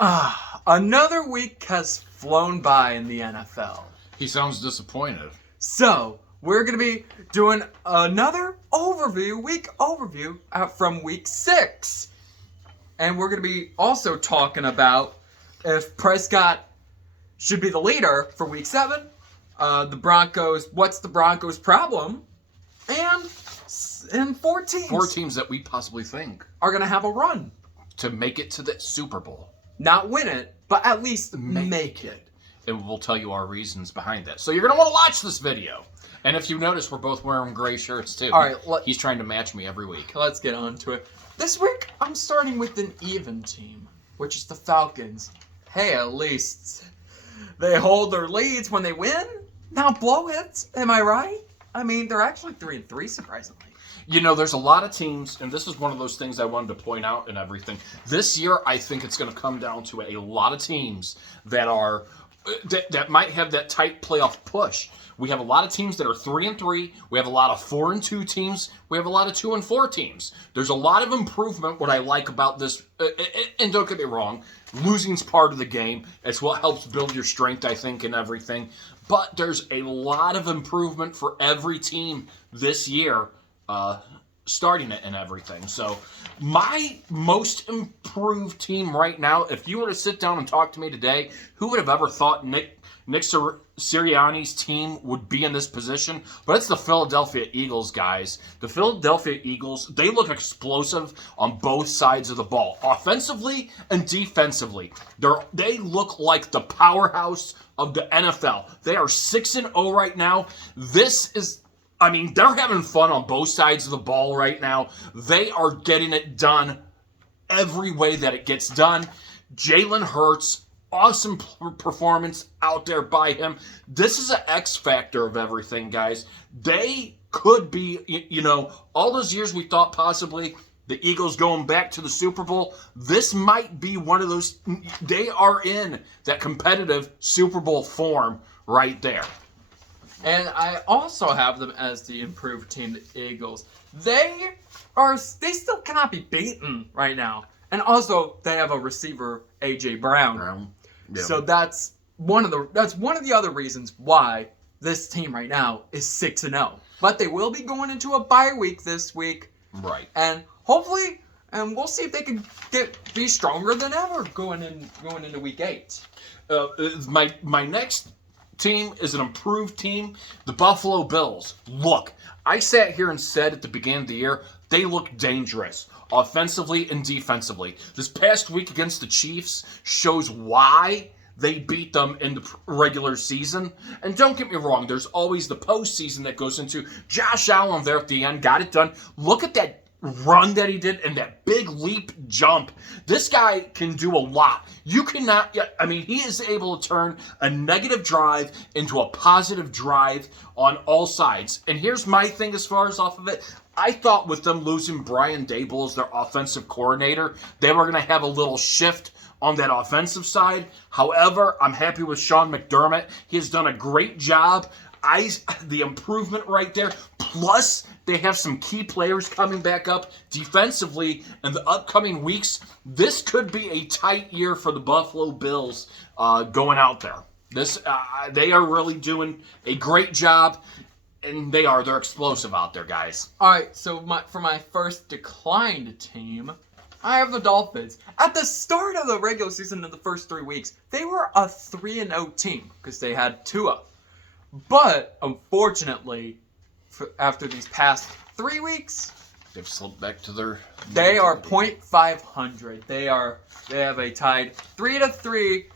Another week has flown by in the NFL. He sounds disappointed. So, we're going to be doing another week overview from week 6. And we're going to be also talking about if Prescott should be the leader for week 7, the Broncos, what's the Broncos' problem, and 4 teams. 4 teams that we possibly think are going to have a run to make it to the Super Bowl. Not win it, but at least make it. And we'll tell you our reasons behind that. So you're going to want to watch this video. And if you notice, we're both wearing gray shirts too. All right, he's trying to match me every week. Let's get on to it. This week, I'm starting with an even team, which is the Falcons. Hey, at least they hold their leads when they win. Not blow it, am I right? I mean, they're actually 3-3, surprisingly. You know, there's a lot of teams, and this is one of those things I wanted to point out and everything. This year, I think it's going to come down to a lot of teams that are that might have that tight playoff push. We have a lot of teams that are 3-3. We have a lot of 4-2 teams. We have a lot of 2-4 teams. There's a lot of improvement. What I like about this, and don't get me wrong, losing's part of the game. It's what helps build your strength, I think, and everything. But there's a lot of improvement for every team this year. Starting it and everything. So my most improved team right now, if you were to sit down and talk to me today, who would have ever thought Nick Sirianni's team would be in this position? But it's the Philadelphia Eagles, guys. The Philadelphia Eagles, they look explosive on both sides of the ball, offensively and defensively. They look like the powerhouse of the NFL. They are 6-0 right now. They're having fun on both sides of the ball right now. They are getting it done every way that it gets done. Jalen Hurts, awesome performance out there by him. This is an X factor of everything, guys. They could be, all those years we thought possibly the Eagles going back to the Super Bowl. This might be one of those. They are in that competitive Super Bowl form right there. And I also have them as the improved team, the Eagles. They still cannot be beaten right now. And also, they have a receiver, A.J. Brown. Yeah. So that's one of the other reasons why this team right now is 6-0. But they will be going into a bye week this week. Right. And hopefully, we'll see if they can be stronger than ever going into week 8. My next team is an improved team, the Buffalo Bills. Look, I sat here and said at the beginning of the year, they look dangerous, offensively and defensively. This past week against the Chiefs shows why they beat them in the regular season. And don't get me wrong, there's always the postseason that goes into. Josh Allen there at the end got it done. Look at that run that he did and that big leap jump. This guy can do a lot. You cannot, he is able to turn a negative drive into a positive drive on all sides. And here's my thing as far as off of it. I thought with them losing Brian Daboll as their offensive coordinator, they were going to have a little shift on that offensive side. However, I'm happy with Sean McDermott. He has done a great job. The improvement right there. Plus, they have some key players coming back up defensively in the upcoming weeks. This could be a tight year for the Buffalo Bills going out there. They are really doing a great job, and they're explosive out there, guys. All right, so for my first declined team, I have the Dolphins. At the start of the regular season in the first 3 weeks, they were a 3-0 team because they had Tua. But, unfortunately, after these past 3 weeks, they've slipped back to their. They are .500. They have a tied 3-3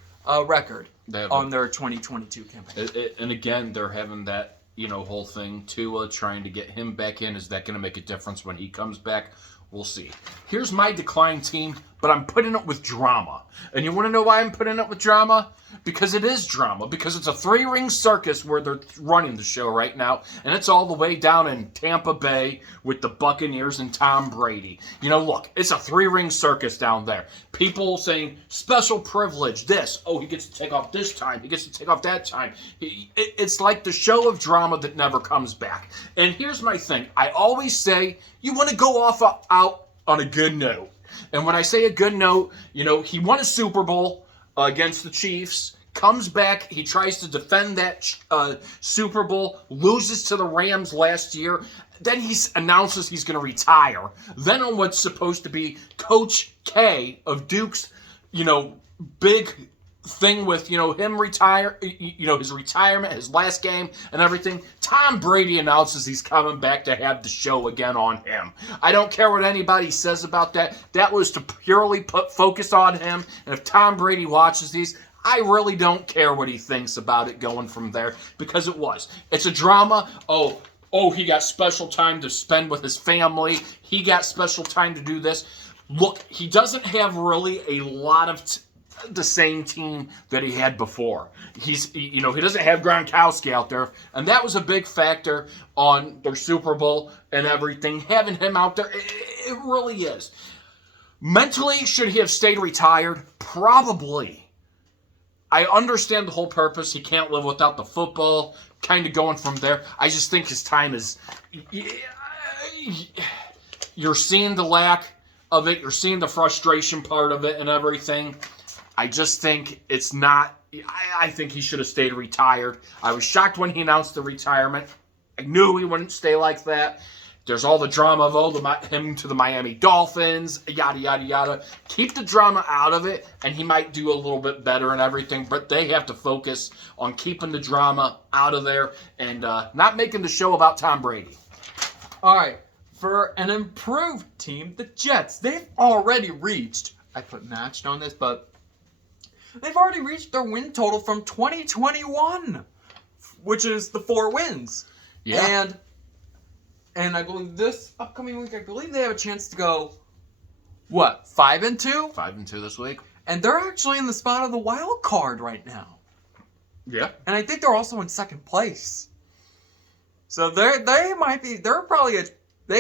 record on their 2022 campaign. And again, they're having that whole thing. Tua trying to get him back in. Is that going to make a difference when he comes back? We'll see. Here's my decline team, but I'm putting it with drama. And you want to know why I'm putting it with drama? Because it is drama. Because it's a 3-ring circus where they're running the show right now. And it's all the way down in Tampa Bay with the Buccaneers and Tom Brady. Look, it's a 3-ring circus down there. People saying, special privilege, this. Oh, he gets to take off this time. He gets to take off that time. It's like the show of drama that never comes back. And here's my thing. I always say, you want to go out on a good note. And when I say a good note, he won a Super Bowl against the Chiefs, comes back, he tries to defend that Super Bowl, loses to the Rams last year. Then he announces he's going to retire. Then on what's supposed to be Coach K of Duke's, big thing with, him retire, his retirement, his last game and everything, Tom Brady announces he's coming back to have the show again on him. I don't care what anybody says about that. That was to purely put focus on him. And if Tom Brady watches these, I really don't care what he thinks about it going from there, because it's a drama. Oh, he got special time to spend with his family. He got special time to do this. Look, he doesn't have really a lot of the same team that he had before. He doesn't have Gronkowski out there, and that was a big factor on their Super Bowl and everything. Having him out there, it really is. Mentally, should he have stayed retired? Probably. I understand the whole purpose. He can't live without the football, kind of going from there. I just think his time is... You're seeing the lack of it. You're seeing the frustration part of it and everything. I just think it's not... I think he should have stayed retired. I was shocked when he announced the retirement. I knew he wouldn't stay like that. There's all the drama of him to the Miami Dolphins, yada, yada, yada. Keep the drama out of it, and he might do a little bit better and everything, but they have to focus on keeping the drama out of there and not making the show about Tom Brady. All right, for an improved team, the Jets, they've already reached, I put matched on this, but they've already reached their win total from 2021, which is the 4 wins. Yeah. And I believe this upcoming week, they have a chance to go, 5-2? 5-2 this week. And they're actually in the spot of the wild card right now. Yeah. And I think they're also in second place. So they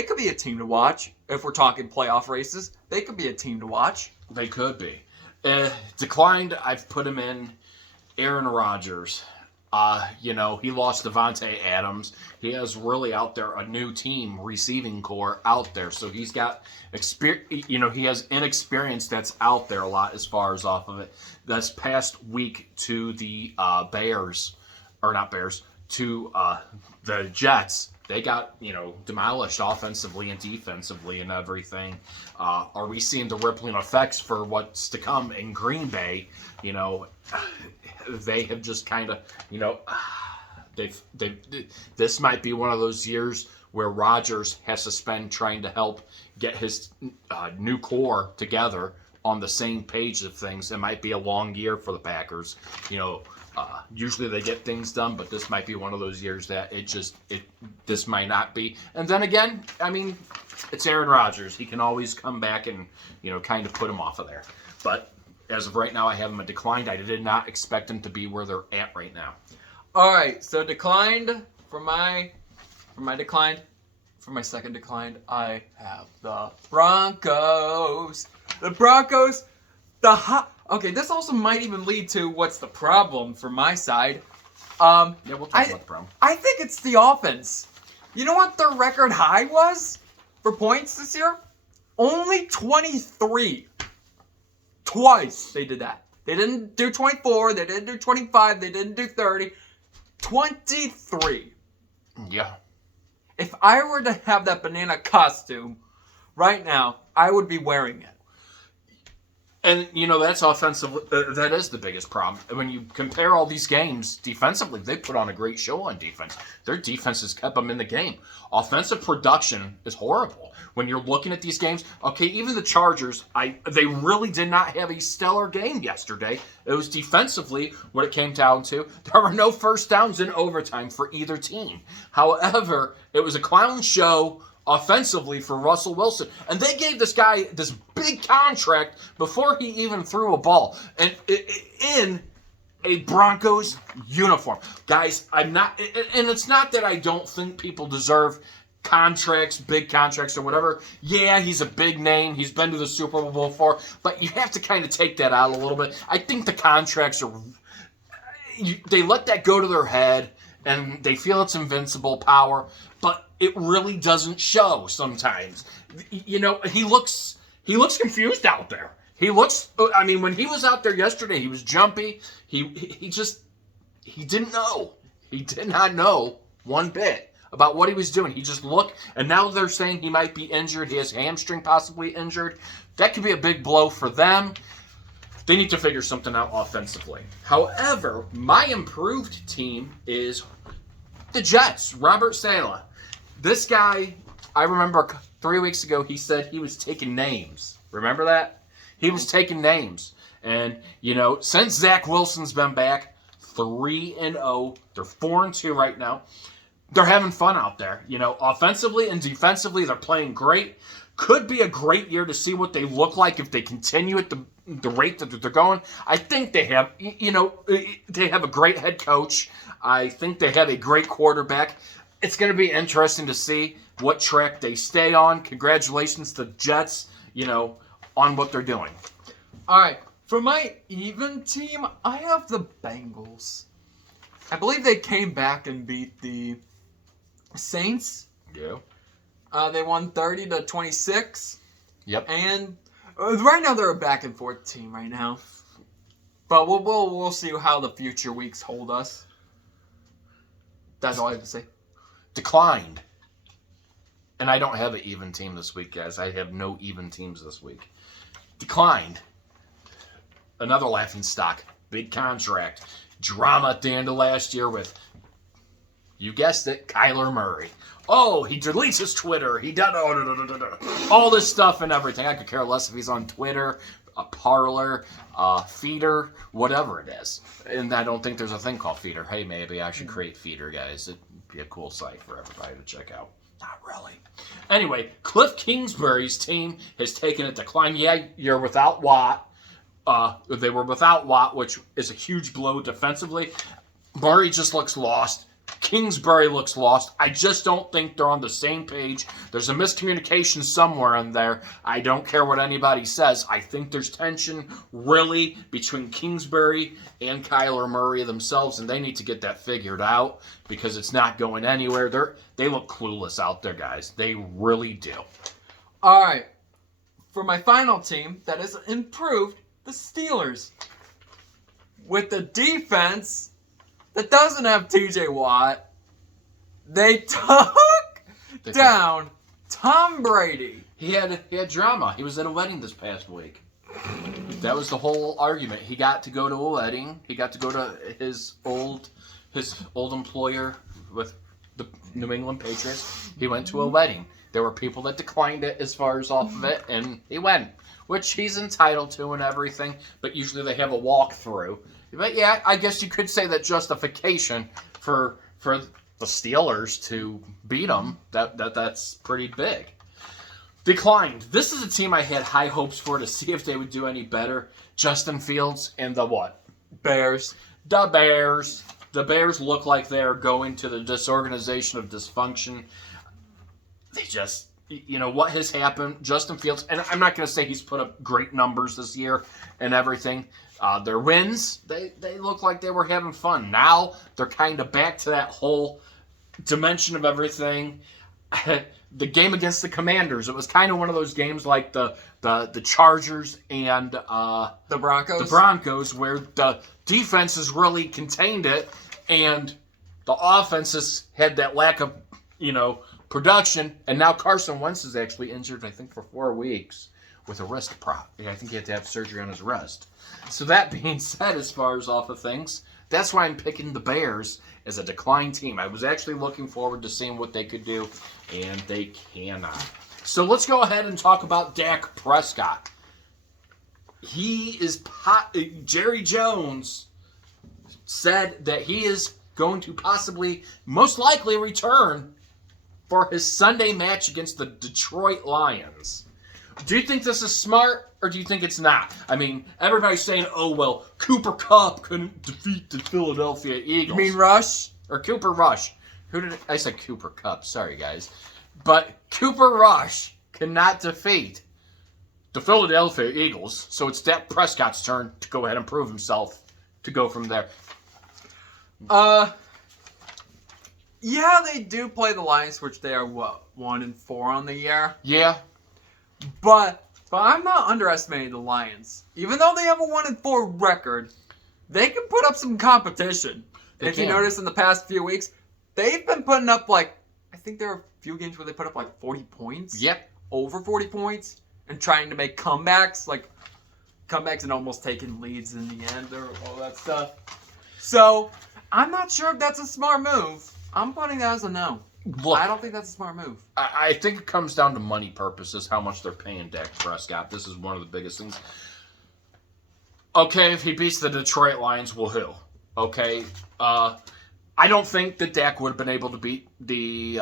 could be a team to watch. If we're talking playoff races, they could be a team to watch. They could be. Declined, I've put him in Aaron Rodgers. He lost Devontae Adams. He has really out there a new team receiving core out there. So he's got he has inexperience that's out there a lot as far as off of it. This past week to the the Jets, they got, demolished offensively and defensively and everything. Are we seeing the rippling effects for what's to come in Green Bay? They have just kind of, this might be one of those years where Rodgers has to spend trying to help get his new core together on the same page of things. It might be a long year for the Packers. Usually they get things done, but this might be one of those years that this might not be. And then again, it's Aaron Rodgers. He can always come back and, kind of put him off of there. But as of right now, I have them declined. I did not expect them to be where they're at right now. All right, so declined for my second declined, I have the Broncos. The Broncos, okay, this also might even lead to what's the problem for my side. Yeah, we'll talk about the problem. I think it's the offense. You know what their record high was for points this year? Only 23. Twice they did that. They didn't do 24, they didn't do 25, they didn't do 30. 23. Yeah. If I were to have that banana costume right now, I would be wearing it. And, that's offensive. That is the biggest problem. When you compare all these games defensively, they put on a great show on defense. Their defense has kept them in the game. Offensive production is horrible. When you're looking at these games, okay, even the Chargers, they really did not have a stellar game yesterday. It was defensively what it came down to. There were no first downs in overtime for either team. However, it was a clown show offensively for Russell Wilson. And they gave this guy this big contract before he even threw a ball. And in a Broncos uniform. Guys, and it's not that I don't think people deserve contracts, big contracts or whatever. Yeah, he's a big name. He's been to the Super Bowl before. But you have to kind of take that out a little bit. I think the contracts they let that go to their head and they feel it's invincible power. But it really doesn't show sometimes. He looks He looks confused out there. He looks. I mean, when he was out there yesterday, he was jumpy. He didn't know. He did not know one bit about what he was doing. He just looked, and now they're saying he might be injured. He has hamstring possibly injured. That could be a big blow for them. They need to figure something out offensively. However, my improved team is the Jets. Robert Saleh. This guy, I remember 3 weeks ago, he said he was taking names. Remember that? He was taking names. And, since Zach Wilson's been back, 3-0. They're 4-2 right now. They're having fun out there. Offensively and defensively, they're playing great. Could be a great year to see what they look like if they continue at the rate that they're going. I think they have, they have a great head coach. I think they have a great quarterback. It's going to be interesting to see what track they stay on. Congratulations to the Jets, on what they're doing. All right. For my even team, I have the Bengals. I believe they came back and beat the Saints. Yeah. They won 30-26. Yep. And right now they're a back and forth team right now. But we'll see how the future weeks hold us. That's all I have to say. Declined. And I don't have an even team this week, guys. I have no even teams this week. Declined. Another laughing stock. Big contract. Drama at the end of last year with, you guessed it, Kyler Murray. Oh, he deletes his Twitter. He does all this stuff and everything. I could care less if he's on Twitter, a Parler, Feeder, whatever it is. And I don't think there's a thing called Feeder. Hey, maybe I should create Feeder, guys. It'd be a cool site for everybody to check out. Not really. Anyway, Cliff Kingsbury's team has taken a decline. Yeah, you're without Watt. They were without Watt, which is a huge blow defensively. Murray just looks lost. Kingsbury looks lost. I just don't think they're on the same page. There's a miscommunication somewhere in there. I don't care what anybody says. I think there's tension really between Kingsbury and Kyler Murray themselves, and they need to get that figured out because it's not going anywhere. They look clueless out there, guys. They really do. All right. For my final team that is improved, the Steelers. With the defense that doesn't have TJ Watt, they took down Tom Brady. He had drama. He was at a wedding this past week. That was the whole argument. He got to go to a wedding. He got to go to his old employer with the New England Patriots. He went to a wedding. There were people that declined it as far as off of it, and he went, which he's entitled to and everything, but usually they have a walkthrough. But yeah, I guess you could say that justification for the Steelers to beat them, that's pretty big. Declined. This is a team I had high hopes for to see if they would do any better. Justin Fields and the what? Bears. The Bears. The Bears look like they're going to the disorganization of dysfunction. They just, what has happened? Justin Fields, and I'm not going to say he's put up great numbers this year and everything. Their wins, they look like they were having fun. Now they're kind of back to that whole dimension of everything. The game against the Commanders, it was kind of one of those games like the Chargers and the Broncos. The Broncos, where the defenses really contained it, and the offenses had that lack of, production. And now Carson Wentz is actually injured, I think, for 4 weeks with a wrist prop. I think he had to have surgery on his wrist. So that being said, as far as off of things, that's why I'm picking the Bears as a decline team. I was actually looking forward to seeing what they could do, and they cannot. So let's go ahead and talk about Dak Prescott. He is Jerry Jones said that he is going to possibly, most likely, return for his Sunday match against the Detroit Lions. Do you think this is smart, or do you think it's not? I mean, everybody's saying, oh, well, Cooper Kupp couldn't defeat the Philadelphia Eagles. You mean Rush? Or Cooper Rush. I said Cooper Kupp. Sorry, guys. But Cooper Rush cannot defeat the Philadelphia Eagles, so it's Dak Prescott's turn to go ahead and prove himself to go from there. Yeah, they do play the Lions, which they are, 1-4 on the year? Yeah. But But I'm not underestimating the Lions. Even though they have a 1-4 record, they can put up some competition. If you notice in the past few weeks, they've been putting up I think there are a few games where they put up 40 points. Yep. Over 40 points. And trying to make comebacks. Comebacks and almost taking leads in the end or all that stuff. So, I'm not sure if that's a smart move. I'm putting that as a no. Look, I don't think that's a smart move. I think it comes down to money purposes, how much they're paying Dak Prescott. This is one of the biggest things. Okay, if he beats the Detroit Lions, woohoo. Okay, I don't think that Dak would have been able to beat the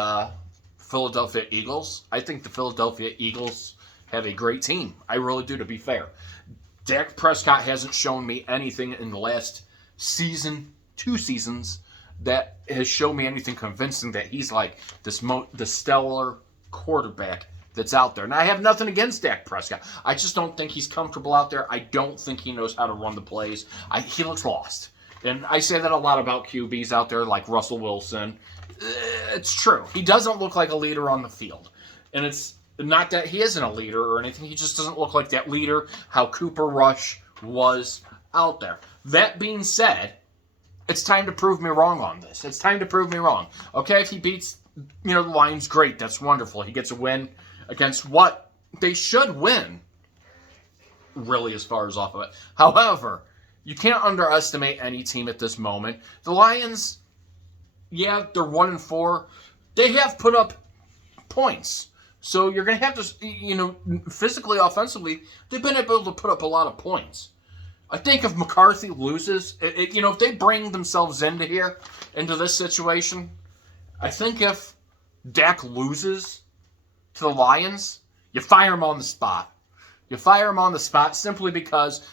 Philadelphia Eagles. I think the Philadelphia Eagles have a great team. I really do, to be fair. Dak Prescott hasn't shown me anything in the last season, 2 seasons, that has shown me anything convincing that he's the stellar quarterback that's out there. And I have nothing against Dak Prescott. I just don't think he's comfortable out there. I don't think he knows how to run the plays. He looks lost. And I say that a lot about QBs out there like Russell Wilson. It's true. He doesn't look like a leader on the field. And it's not that he isn't a leader or anything. He just doesn't look like that leader how Cooper Rush was out there. That being said, it's time to prove me wrong on this. It's time to prove me wrong. Okay, if he beats the Lions, great. That's wonderful. He gets a win against what they should win, really, as far as off of it. However, you can't underestimate any team at this moment. The Lions, yeah, they're 1-4. They have put up points. So you're going to have to, physically, offensively, they've been able to put up a lot of points. I think if McCarthy loses, if they bring themselves into this situation, I think if Dak loses to the Lions, you fire him on the spot. You fire him on the spot simply because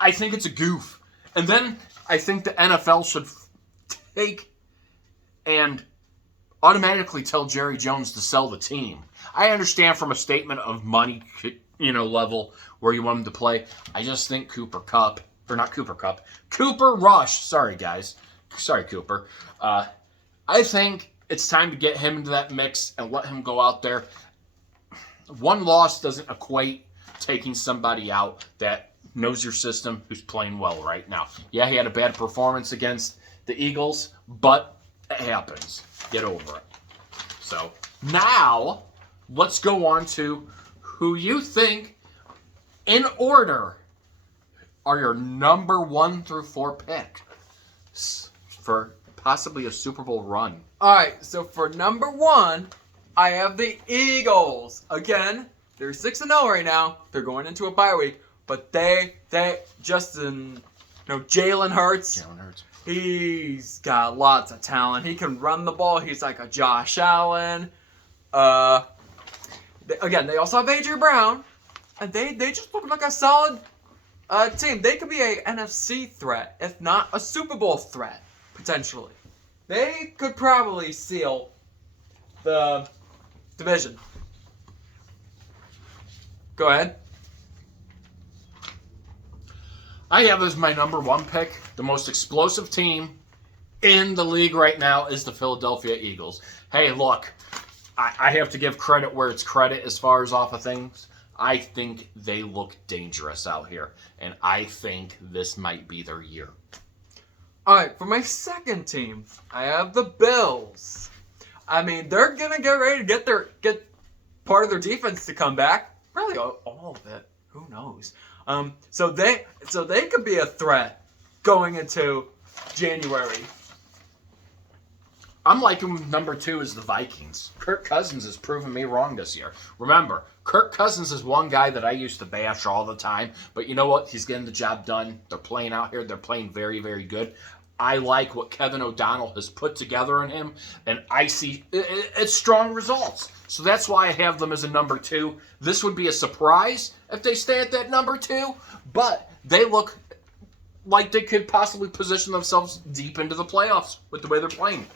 I think it's a goof. And then I think the NFL should take and automatically tell Jerry Jones to sell the team. I understand from a statement of money, level where you want him to play. I just think Cooper Rush. Sorry, guys. Sorry, Cooper. I think it's time to get him into that mix and let him go out there. One loss doesn't equate taking somebody out that knows your system, who's playing well right now. Yeah, he had a bad performance against the Eagles, but it happens. Get over it. So now let's go on to who you think, in order, are your number 1 through 4 picks for possibly a Super Bowl run. All right, so for number 1, I have the Eagles. Again, they're 6-0 right now. They're going into a bye week, but Jalen Hurts. He's got lots of talent. He can run the ball. He's like a Josh Allen. Again, they also have A.J. Brown. And they just look like a solid team. They could be a NFC threat, if not a Super Bowl threat, potentially. They could probably seal the division. Go ahead. I have as my number 1 pick, the most explosive team in the league right now is the Philadelphia Eagles. Hey, look, I have to give credit where it's credit as far as off of things. I think they look dangerous out here, and I think this might be their year. All right, for my second team, I have the Bills. I mean, they're gonna get ready to get part of their defense to come back. Really, all of it. Who knows? So they could be a threat going into January. I'm liking number 2 is the Vikings. Kirk Cousins has proven me wrong this year. Remember, Kirk Cousins is one guy that I used to bash all the time, but you know what? He's getting the job done. They're playing out here. They're playing very, very good. I like what Kevin O'Donnell has put together in him, and I see it's strong results. So that's why I have them as a number 2. This would be a surprise if they stay at that number 2, but they look like they could possibly position themselves deep into the playoffs with the way they're playing.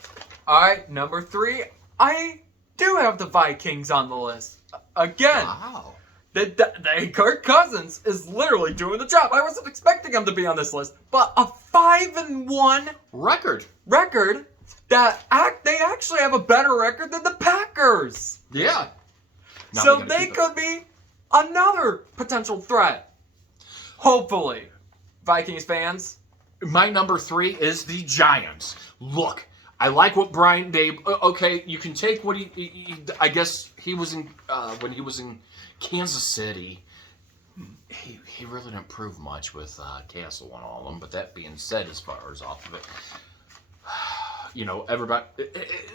All right, number 3, I do have the Vikings on the list. Again, wow. Kirk Cousins is literally doing the job. I wasn't expecting him to be on this list, but a 5-1 record that they actually have a better record than the Packers. Yeah. So they could be another potential threat. Hopefully, Vikings fans. My number 3 is the Giants. Look, I like what Brian Dable. Okay, you can take what I guess he was in when he was in Kansas City. He really didn't prove much with Castle and all of them. But that being said, as far as off of it, everybody,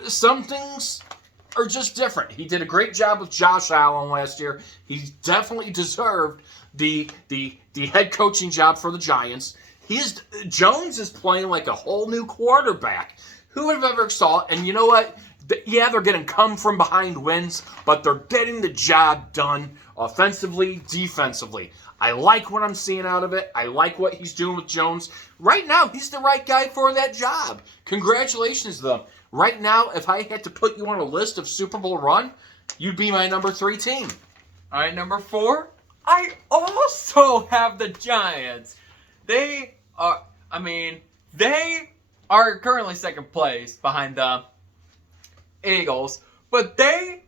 some things are just different. He did a great job with Josh Allen last year. He definitely deserved the head coaching job for the Giants. Jones is playing like a whole new quarterback. Who would have ever saw it? And you know what? Yeah, they're getting come from behind wins, but they're getting the job done offensively, defensively. I like what I'm seeing out of it. I like what he's doing with Jones. Right now, he's the right guy for that job. Congratulations to them. Right now, if I had to put you on a list of Super Bowl run, you'd be my number 3 team. All right, number 4. I also have the Giants. They are currently second place behind the Eagles, but they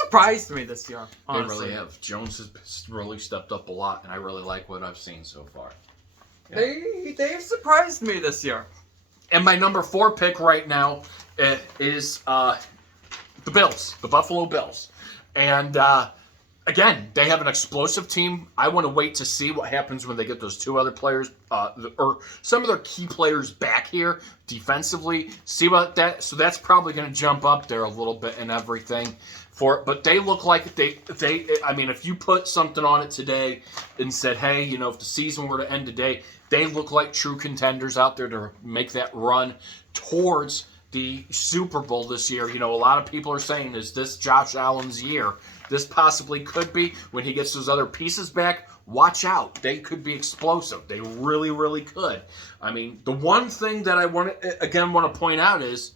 surprised me this year, honestly. They really have. Jones has really stepped up a lot, and I really like what I've seen so far. Yeah. They've surprised me this year. And my number 4 pick right now is the Bills, the Buffalo Bills. And again, they have an explosive team. I want to wait to see what happens when they get those 2 other players, or some of their key players back here defensively. See what that. So that's probably going to jump up there a little bit and everything. But they look like they. I mean, if you put something on it today and said, hey, if the season were to end today, they look like true contenders out there to make that run towards the Super Bowl this year. A lot of people are saying, is this Josh Allen's year? This possibly could be. When he gets those other pieces back, watch out. They could be explosive. They really, really could. I mean, the one thing that I want to point out is,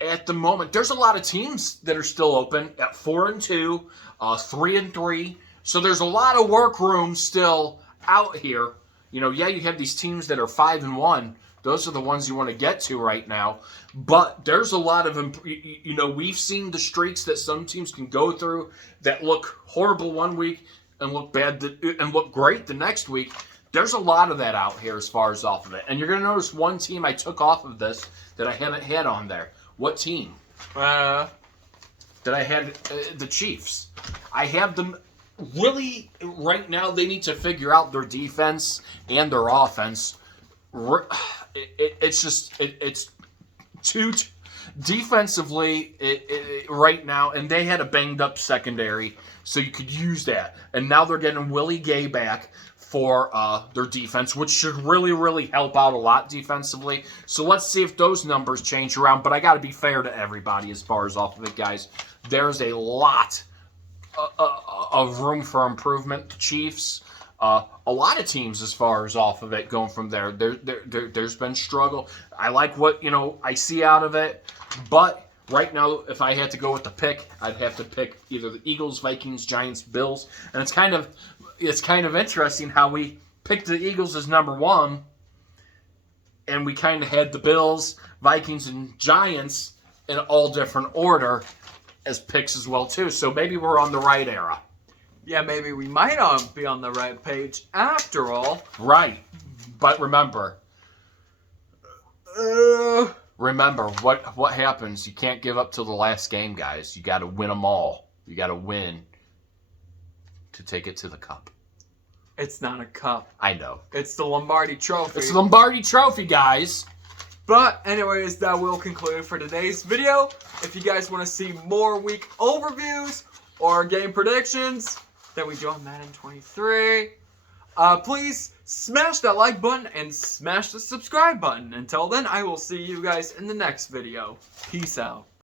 at the moment, there's a lot of teams that are still open at 4-2, 3-3. So there's a lot of work room still out here. You have these teams that are 5-1. Those are the ones you want to get to right now. But there's a lot of, we've seen the streaks that some teams can go through that look horrible one week and look bad and look great the next week. There's a lot of that out here as far as off of it. And you're going to notice one team I took off of this that I haven't had on there. What team? That I had the Chiefs. I have them really right now. They need to figure out their defense and their offense. It's too defensively right now, and they had a banged up secondary, so you could use that. And now they're getting Willie Gay back for their defense, which should really, really help out a lot defensively. So let's see if those numbers change around. But I got to be fair to everybody as far as off of it, guys. There's a lot of room for improvement. The Chiefs, a lot of teams as far as off of it going from there. There's been struggle. I like what I see out of it, but right now, if I had to go with the pick, I'd have to pick either the Eagles, Vikings, Giants, Bills, and it's kind of interesting how we picked the Eagles as number 1, and we kind of had the Bills, Vikings, and Giants in all different order as picks as well too. So maybe we're on the right era. Yeah, maybe we might be on the right page after all. Right, but remember what happens. You can't give up till the last game, guys. You got to win them all. You got to win to take it to the cup. It's not a cup. I know. It's the Lombardi Trophy. It's the Lombardi Trophy, guys. But anyways, that will conclude for today's video. If you guys want to see more week overviews or game predictions that we do on Madden 23, please smash that like button and smash the subscribe button. Until then, I will see you guys in the next video. Peace out.